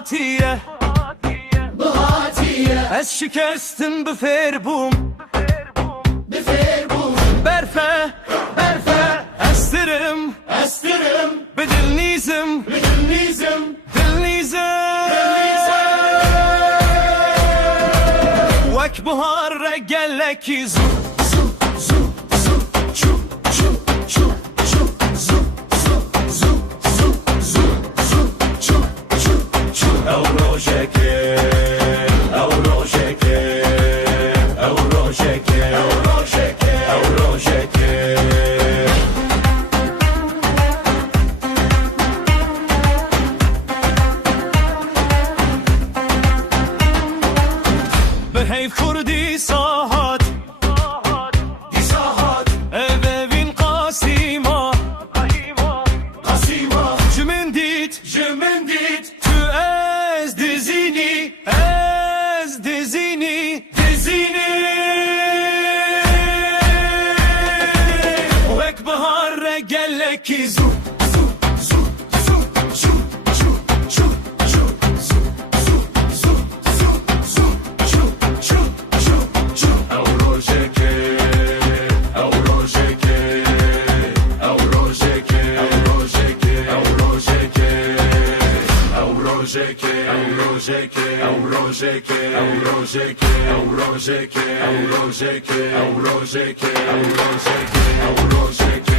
بهاتیه از شکستن بفر بوم برفه استرم به دل نیزم وک بهار گلکی زو هیف خوردی ساحات اوین قاسیما جمن دید تو از دزینی وک بهار گلکی زو او روزه که